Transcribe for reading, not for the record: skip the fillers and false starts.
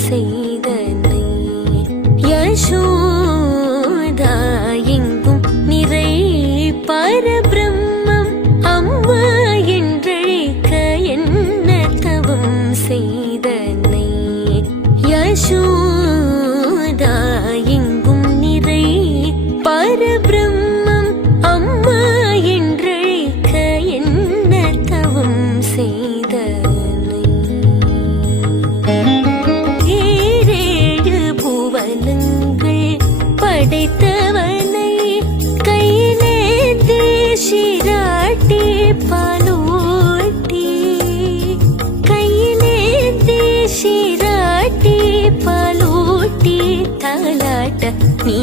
செய்தனை யசோதா எங்கும் நிறை பரபிரம்மம் அம்மா என்றழைக்க என்ன தவம் செய்தனை யசோதா எங்கும் நிறை பரபிரம்மம் அம்மா என்றழைக்க என்ன தவம் செய்தனை ஏழேழு புவனங்கள் படைத்தவனை கையிலேந்து சிராட்டி பாலூட்டி கையிலேந்து சிராட்டி பாலூட்டி தாலாட்ட நீ